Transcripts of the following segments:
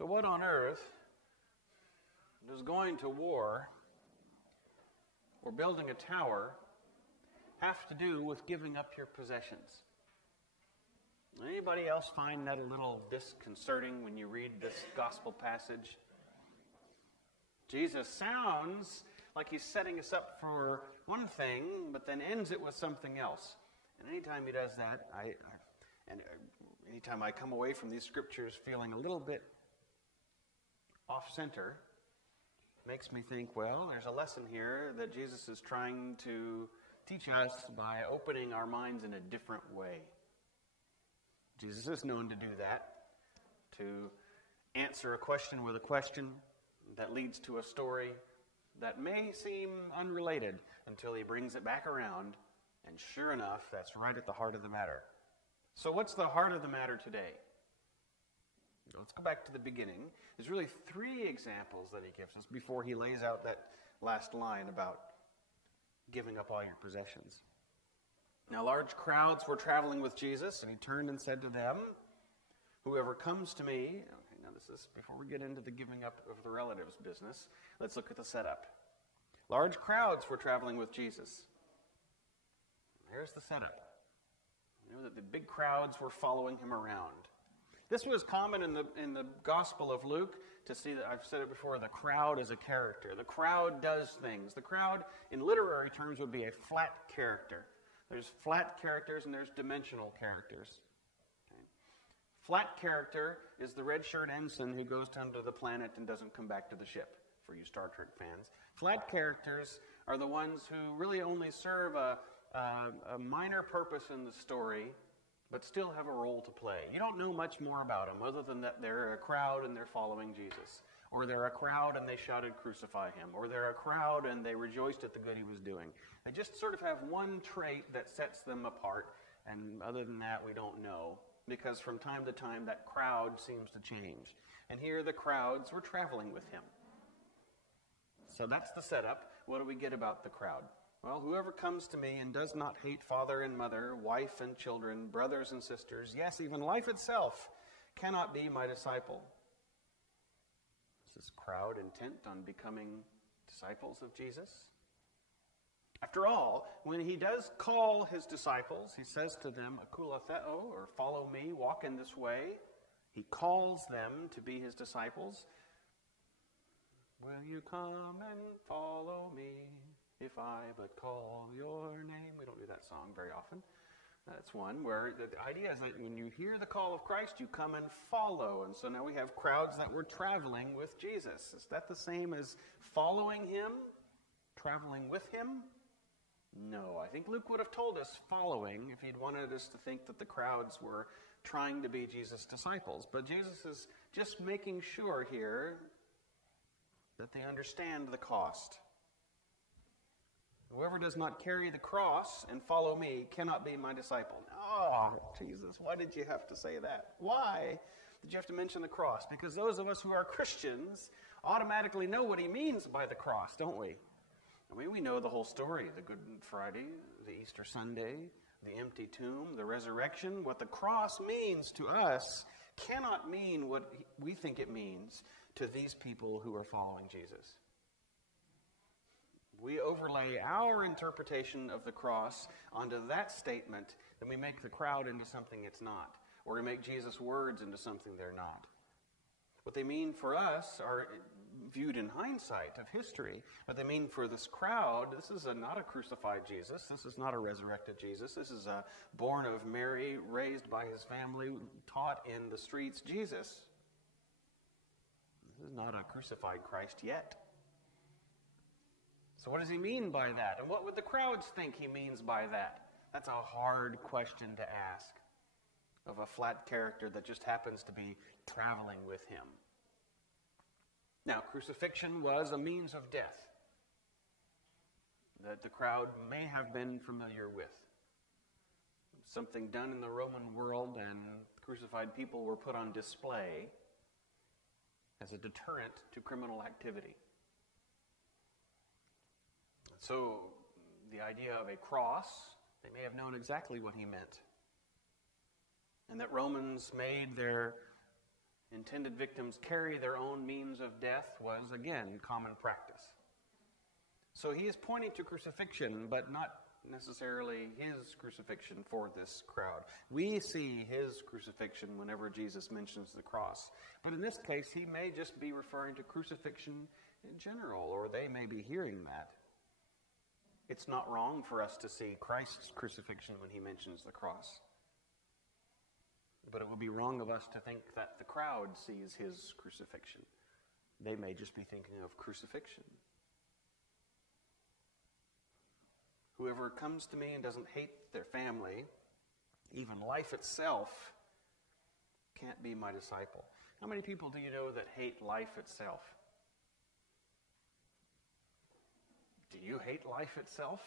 So what on earth does going to war or building a tower have to do with giving up your possessions? Anybody else find that a little disconcerting when you read this gospel passage? Jesus sounds like he's setting us up for one thing, but then ends it with something else. And anytime he does that, anytime I come away from these scriptures feeling a little bit off-center, makes me think, well, there's a lesson here that Jesus is trying to teach us by opening our minds in a different way. Jesus is known to do that, to answer a question with a question that leads to a story that may seem unrelated until he brings it back around, and sure enough, that's right at the heart of the matter. So what's the heart of the matter today? Let's go back to the beginning. There's really three examples that he gives us before he lays out that last line about giving up all your possessions. Now, large crowds were traveling with Jesus, and he turned and said to them, "Whoever comes to me..." Okay, now this is, before we get into the giving up of the relatives business, let's look at the setup. Large crowds were traveling with Jesus. There's the setup. You know that the big crowds were following him around. This was common in the Gospel of Luke to see that, I've said it before, the crowd is a character. The crowd does things. The crowd, in literary terms, would be a flat character. There's flat characters and there's dimensional characters. Okay. Flat character is the red shirt ensign who goes down to the planet and doesn't come back to the ship, for you Star Trek fans. Flat characters are the ones who really only serve a minor purpose in the story, but still have a role to play. You don't know much more about them other than that they're a crowd and they're following Jesus. Or they're a crowd and they shouted, "Crucify him." Or they're a crowd and they rejoiced at the good he was doing. They just sort of have one trait that sets them apart, and other than that, we don't know, because from time to time that crowd seems to change. And here the crowds were traveling with him. So that's the setup. What do we get about the crowd? Well, whoever comes to me and does not hate father and mother, wife and children, brothers and sisters, yes, even life itself, cannot be my disciple. Is this crowd intent on becoming disciples of Jesus? After all, when he does call his disciples, he says to them, "Akulatheo," or "follow me, walk in this way." He calls them to be his disciples. "Will you come and follow me, if I but call your name?" We don't do that song very often. That's one where the idea is that when you hear the call of Christ, you come and follow. And so now we have crowds that were traveling with Jesus. Is that the same as following him? Traveling with him? No, I think Luke would have told us following if he'd wanted us to think that the crowds were trying to be Jesus' disciples. But Jesus is just making sure here that they understand the cost. Whoever does not carry the cross and follow me cannot be my disciple. Oh, Jesus, why did you have to say that? Why did you have to mention the cross? Because those of us who are Christians automatically know what he means by the cross, don't we? I mean, we know the whole story, the Good Friday, the Easter Sunday, the empty tomb, the resurrection. What the cross means to us cannot mean what we think it means to these people who are following Jesus. We overlay our interpretation of the cross onto that statement, then we make the crowd into something it's not, or we make Jesus' words into something they're not. What they mean for us are viewed in hindsight of history. What they mean for this crowd, this is not a crucified Jesus. This is not a resurrected Jesus. This is a born of Mary, raised by his family, taught in the streets Jesus. This is not a crucified Christ yet. So what does he mean by that? And what would the crowds think he means by that? That's a hard question to ask of a flat character that just happens to be traveling with him. Now, crucifixion was a means of death that the crowd may have been familiar with. Something done in the Roman world, and crucified people were put on display as a deterrent to criminal activity. So, the idea of a cross, they may have known exactly what he meant. And that Romans made their intended victims carry their own means of death was, again, common practice. So he is pointing to crucifixion, but not necessarily his crucifixion for this crowd. We see his crucifixion whenever Jesus mentions the cross. But in this case, he may just be referring to crucifixion in general, or they may be hearing that. It's not wrong for us to see Christ's crucifixion when he mentions the cross. But it would be wrong of us to think that the crowd sees his crucifixion. They may just be thinking of crucifixion. Whoever comes to me and doesn't hate their family, even life itself, can't be my disciple. How many people do you know that hate life itself? Do you hate life itself?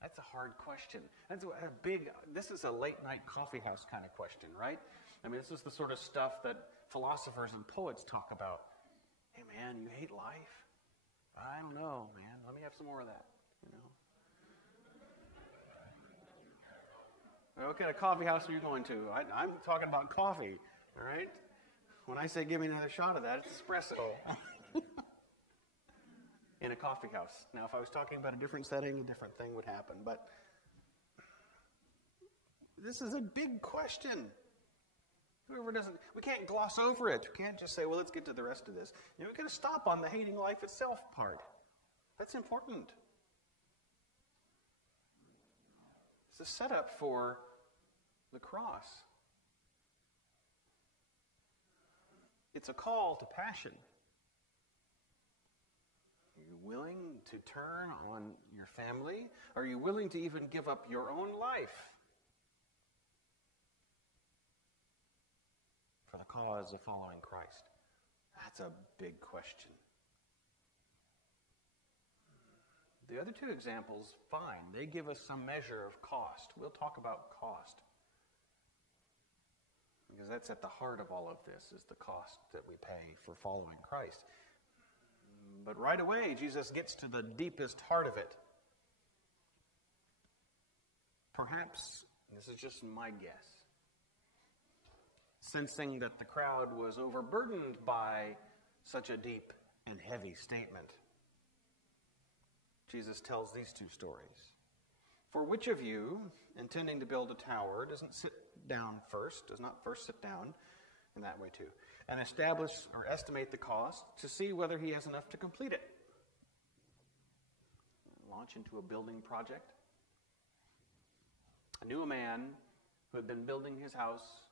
That's a hard question. This is a late night coffee house kind of question, right? I mean, this is the sort of stuff that philosophers and poets talk about. Hey man, you hate life? I don't know, man. Let me have some more of that. What kind of coffee house are you going to? I'm talking about coffee, all right? When I say give me another shot of that, it's espresso. In a coffee house. Now, if I was talking about a different setting, a different thing would happen. But this is a big question. We can't gloss over it. We can't just say, well, let's get to the rest of this. We've got to stop on the hating life itself part. That's important. It's a setup for the cross. It's a call to passion. Are you willing to turn on your family? Are you willing to even give up your own life for the cause of following Christ? That's a big question. The other two examples, fine. They give us some measure of cost. We'll talk about cost. Because that's at the heart of all of this, is the cost that we pay for following Christ. But right away, Jesus gets to the deepest heart of it. Perhaps, this is just my guess, sensing that the crowd was overburdened by such a deep and heavy statement, Jesus tells these two stories. For which of you, intending to build a tower, does not first sit down in that way too, and establish or estimate the cost to see whether he has enough to complete it? Launch into a building project. I knew a man who had been building his house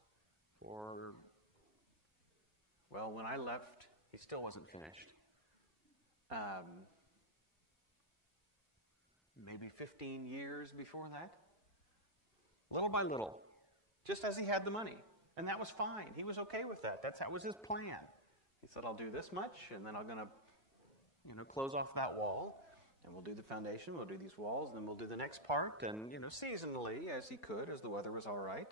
for, when I left, he still wasn't finished. Maybe 15 years before that. Little by little. Just as he had the money. And that was fine. He was okay with that. That was his plan. He said, I'll do this much, and then I'm going to, close off that wall. And we'll do the foundation, we'll do these walls, and then we'll do the next part. And, seasonally, as he could, as the weather was all right.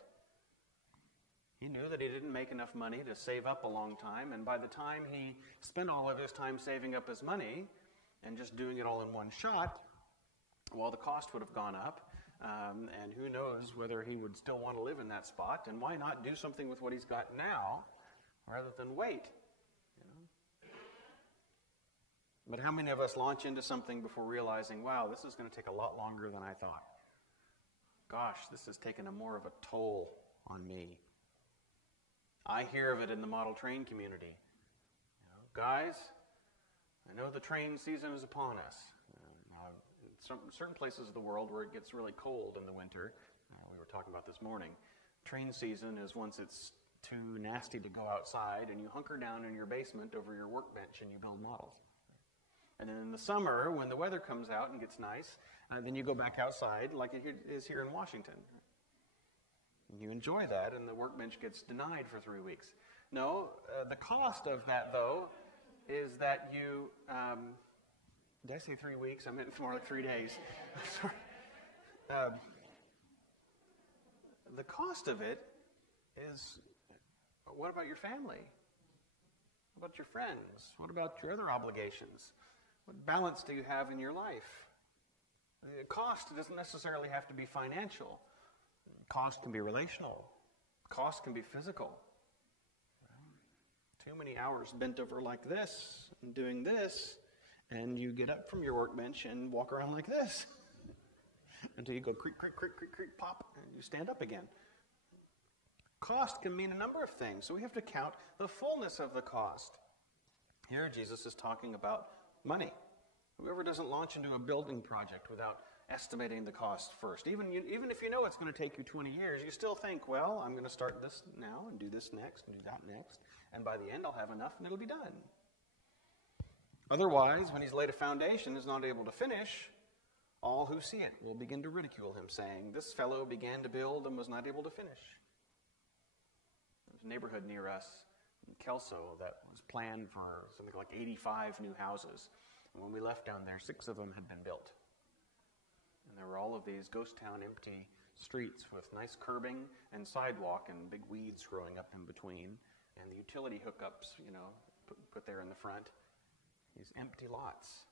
He knew that he didn't make enough money to save up a long time. And by the time he spent all of his time saving up his money and just doing it all in one shot, the cost would have gone up, and who knows whether he would still want to live in that spot, and why not do something with what he's got now rather than wait? But how many of us launch into something before realizing, wow, this is going to take a lot longer than I thought? Gosh, this has taken more of a toll on me. I hear of it in the model train community. Guys, I know the train season is upon us. Certain places of the world where it gets really cold in the winter, we were talking about this morning, train season is once it's too nasty to go outside and you hunker down in your basement over your workbench and you build models. And then in the summer, when the weather comes out and gets nice, then you go back outside like it is here in Washington. And you enjoy that, and the workbench gets denied for 3 weeks. No, the cost of that, though, is that you... did I say 3 weeks? I meant more like 3 days. Sorry. The cost of it is, what about your family? What about your friends? What about your other obligations? What balance do you have in your life? The cost doesn't necessarily have to be financial. Cost can be relational. Cost can be physical. many hours bent over like this and doing this, and you get up from your workbench and walk around like this until you go creak, creak, creak, creak, creak, pop, and you stand up again. Cost can mean a number of things, so we have to count the fullness of the cost. Here Jesus is talking about money. Whoever doesn't launch into a building project without estimating the cost first, even if you know it's going to take you 20 years, you still think, well, I'm going to start this now and do this next and do that next, and by the end I'll have enough and it'll be done. Otherwise, when he's laid a foundation and is not able to finish, all who see it will begin to ridicule him, saying, this fellow began to build and was not able to finish. There's a neighborhood near us in Kelso that was planned for something like 85 new houses. And when we left down there, 6 of them had been built. And there were all of these ghost town empty streets with nice curbing and sidewalk and big weeds growing up in between. And the utility hookups, put there in the front. These empty lots.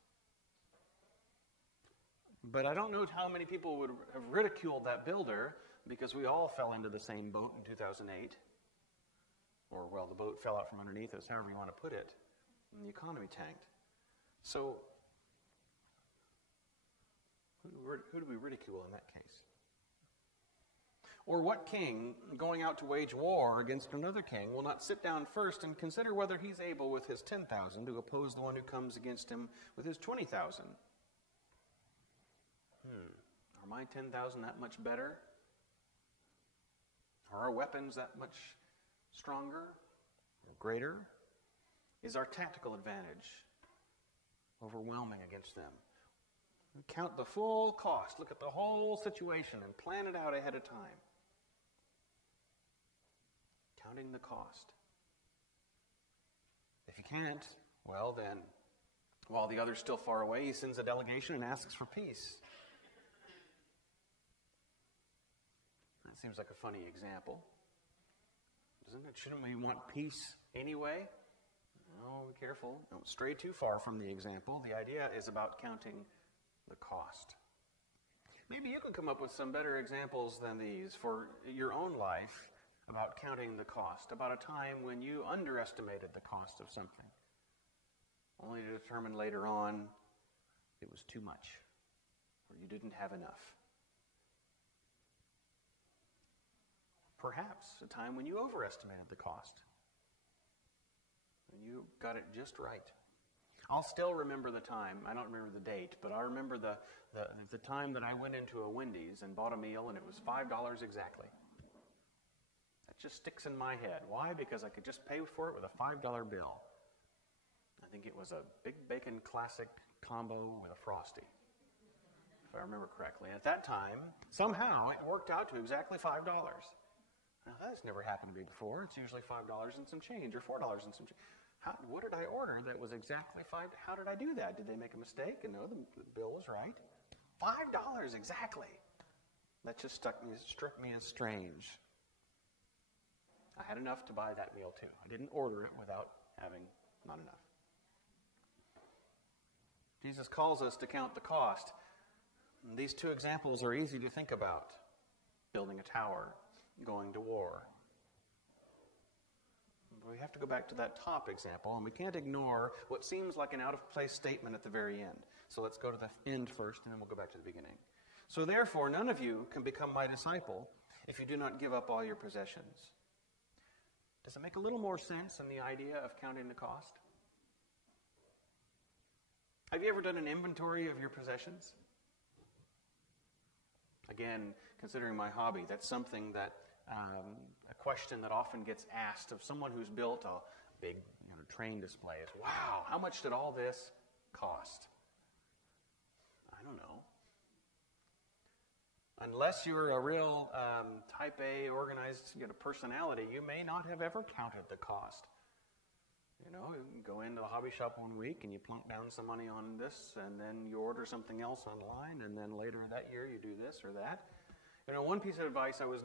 But I don't know how many people would have ridiculed that builder, because we all fell into the same boat in 2008. Or, well, the boat fell out from underneath us, however you want to put it, and the economy tanked. So, who do we ridicule in that case? Or what king, going out to wage war against another king, will not sit down first and consider whether he's able with his 10,000 to oppose the one who comes against him with his 20,000? Are my 10,000 that much better? Are our weapons that much stronger or greater? Is our tactical advantage overwhelming against them? Count the full cost. Look at the whole situation and plan it out ahead of time. Counting the cost. If you can't, well then, while the other's still far away, he sends a delegation and asks for peace. That seems like a funny example. Doesn't it? Shouldn't we want peace anyway? Oh, be careful. Don't stray too far from the example. The idea is about counting the cost. Maybe you can come up with some better examples than these for your own life about counting the cost, about a time when you underestimated the cost of something, only to determine later on it was too much, or you didn't have enough. Perhaps a time when you overestimated the cost, and you got it just right. I'll still remember the time. I don't remember the date, but I remember the time that I went into a Wendy's and bought a meal, and it was $5 exactly. That just sticks in my head. Why? Because I could just pay for it with a $5 bill. I think it was a Big Bacon Classic combo with a Frosty, if I remember correctly. And at that time, somehow, it worked out to exactly $5. Now, that's never happened to me before. It's usually $5 and some change, or $4 and some change. What did I order that was exactly $5? How did I do that? Did they make a mistake? And no, the bill was right. $5 exactly. That just struck me as strange. I had enough to buy that meal too. I didn't order it without having not enough. Jesus calls us to count the cost. And these two examples are easy to think about. Building a tower, going to war. We have to go back to that top example, and we can't ignore what seems like an out-of-place statement at the very end. So let's go to the end first, and then we'll go back to the beginning. So therefore, none of you can become my disciple if you do not give up all your possessions. Does it make a little more sense in the idea of counting the cost? Have you ever done an inventory of your possessions? Again, considering my hobby, that's something that a question that often gets asked of someone who's built a big train display is, wow, how much did all this cost? I don't know. Unless you're a real type A organized personality, you may not have ever counted the cost. You go into a hobby shop one week and you plunk down some money on this, and then you order something else online, and then later that year you do this or that. One piece of advice I was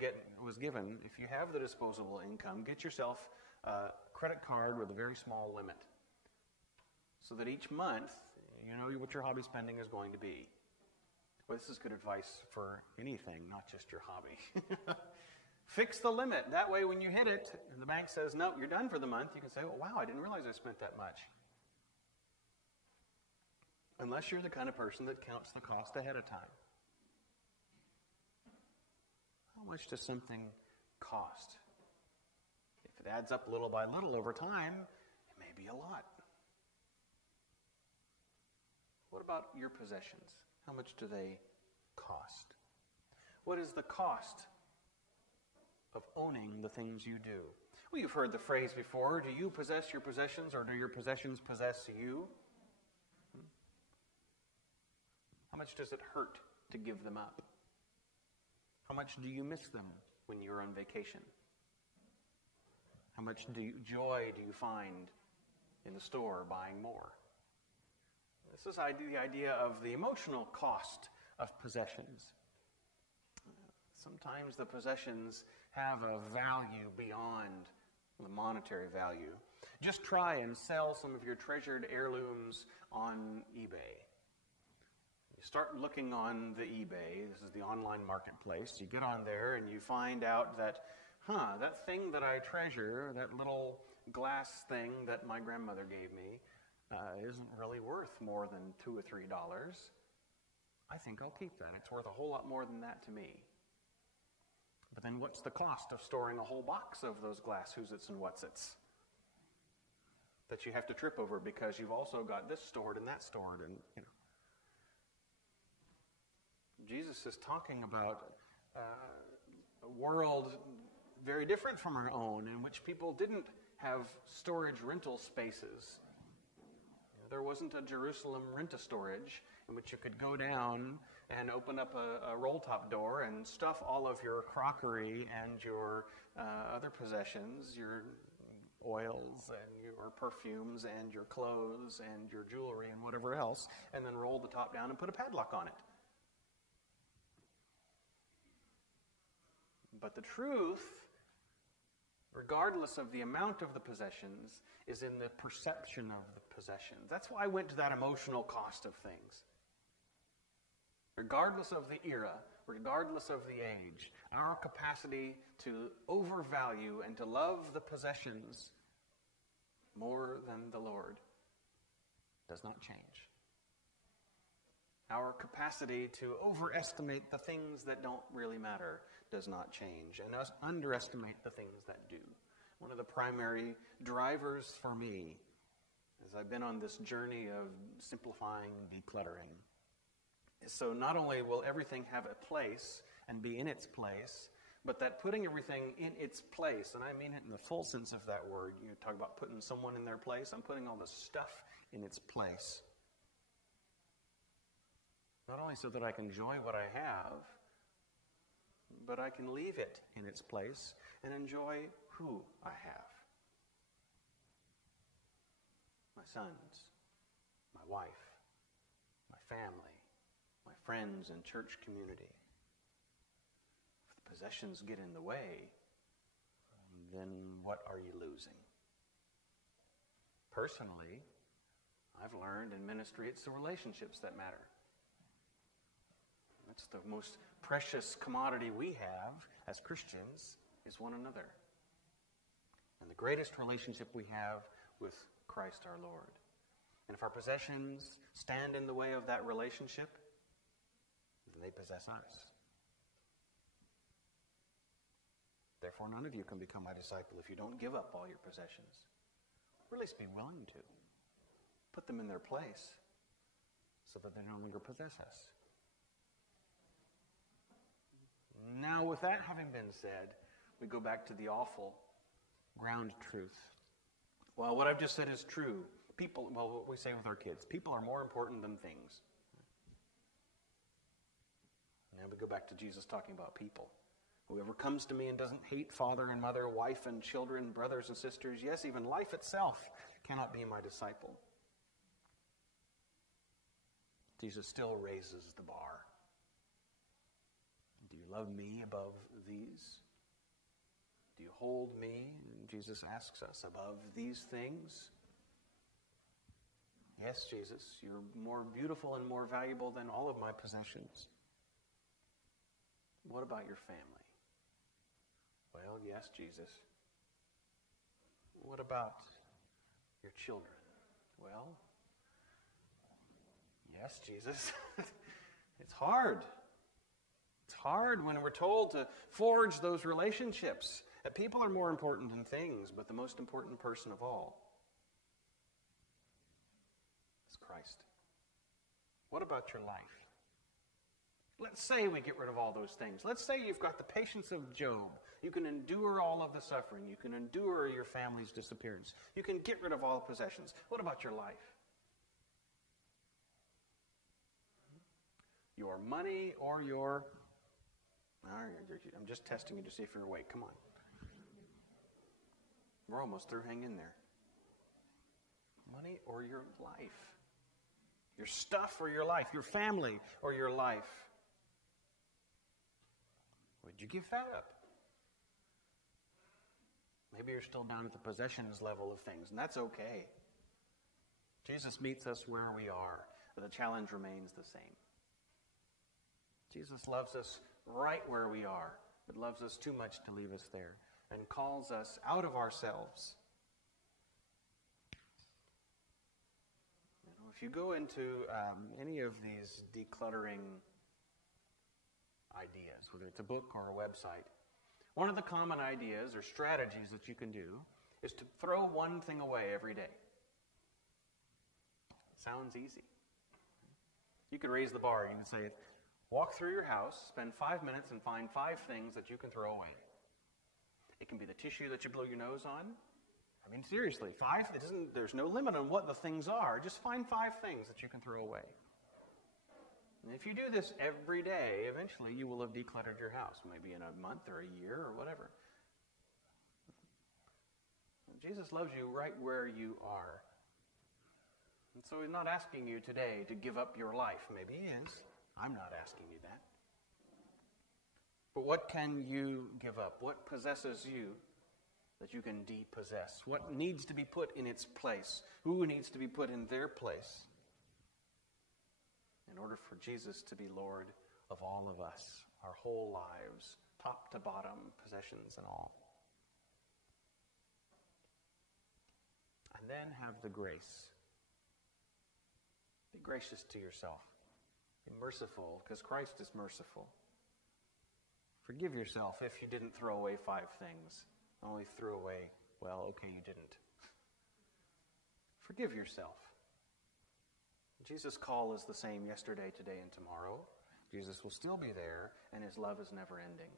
given, if you have the disposable income, get yourself a credit card with a very small limit, so that each month you know what your hobby spending is going to be. Well, this is good advice for anything, not just your hobby. Fix the limit. That way when you hit it and the bank says, no, you're done for the month, you can say, oh, wow, I didn't realize I spent that much. Unless you're the kind of person that counts the cost ahead of time. How much does something cost? If it adds up little by little over time, it may be a lot. What about your possessions? How much do they cost? What is the cost of owning the things you do? Well, you've heard the phrase before, do you possess your possessions or do your possessions possess you? How much does it hurt to give them up? How much do you miss them when you're on vacation? How much joy do you find in the store buying more? This is the idea of the emotional cost of possessions. Sometimes the possessions have a value beyond the monetary value. Just try and sell some of your treasured heirlooms on eBay. You start looking on the eBay, this is the online marketplace, you get on there and you find out that, that thing that I treasure, that little glass thing that my grandmother gave me, isn't really worth more than $2 or $3. I think I'll keep that. It's worth a whole lot more than that to me. But then what's the cost of storing a whole box of those glass who's-its and what's-its that you have to trip over because you've also got this stored and that stored, and Jesus is talking about a world very different from our own in which people didn't have storage rental spaces. There wasn't a Jerusalem rent-a-storage in which you could go down and open up a roll-top door and stuff all of your crockery and your other possessions, your oils and your perfumes and your clothes and your jewelry and whatever else, and then roll the top down and put a padlock on it. But the truth, regardless of the amount of the possessions, is in the perception of the possessions. That's why I went to that emotional cost of things. Regardless of the era, regardless of the age, our capacity to overvalue and to love the possessions more than the Lord does not change. Our capacity to overestimate the things that don't really matter does not change, and us underestimate the things that do. One of the primary drivers for me as I've been on this journey of simplifying, decluttering, is so not only will everything have a place and be in its place, but that putting everything in its place, and I mean it in the full sense of that word. You talk about putting someone in their place. I'm putting all this stuff in its place. Not only so that I can enjoy what I have, but I can leave it in its place and enjoy who I have. My sons, my wife, my family, my friends and church community. If the possessions get in the way, then what are you losing? Personally, I've learned in ministry it's the relationships that matter. That's the most precious commodity we have as Christians is one another. And the greatest relationship we have with Christ our Lord. And if our possessions stand in the way of that relationship, then they possess us. Therefore, none of you can become my disciple if you don't give up all your possessions. Or at least be willing to. Put them in their place so that they no longer possess us. Now, with that having been said, we go back to the awful ground truth. Well, what I've just said is true. People, well, what we say with our kids, people are more important than things. Now we go back to Jesus talking about people. Whoever comes to me and doesn't hate father and mother, wife and children, brothers and sisters, yes, even life itself, cannot be my disciple. Jesus still raises the bar. Do you love me above these? Do you hold me, Jesus asks us, above these things? Yes, Jesus, you're more beautiful and more valuable than all of my possessions. What about your family? Well, yes, Jesus. What about your children? Well, yes, Jesus. It's hard. It's hard when we're told to forge those relationships. That people are more important than things, but the most important person of all is Christ. What about your life? Let's say we get rid of all those things. Let's say you've got the patience of Job. You can endure all of the suffering. You can endure your family's disappearance. You can get rid of all the possessions. What about your life? Your money or your... I'm just testing you to see if you're awake. Come on. We're almost through. Hang in there. Money or your life? Your stuff or your life? Your family or your life? Would you give that up? Maybe you're still down at the possessions level of things, and that's okay. Jesus meets us where we are, but the challenge remains the same. Jesus loves us right where we are, but loves us too much to leave us there, and calls us out of ourselves. If you go into any of these decluttering ideas, whether it's a book or a website, one of the common ideas or strategies that you can do is to throw one thing away every day. Sounds easy. You could raise the bar. You can say, walk through your house, spend 5 minutes, and find 5 things that you can throw away. It can be the tissue that you blow your nose on. I mean, seriously, 5? There's no limit on what the things are. Just find 5 things that you can throw away. And if you do this every day, eventually you will have decluttered your house, maybe in a month or a year or whatever. Jesus loves you right where you are. And so he's not asking you today to give up your life. Maybe he is. I'm not asking you that. But what can you give up? What possesses you that you can depossess? What needs to be put in its place? Who needs to be put in their place in order for Jesus to be Lord of all of us, our whole lives, top to bottom, possessions and all? And then have the grace. Be gracious to yourself. Be merciful, because Christ is merciful. Forgive yourself if you didn't throw away 5 things. Only threw away, well, okay, you didn't. Forgive yourself. Jesus' call is the same yesterday, today, and tomorrow. Jesus will still be there, and his love is never ending.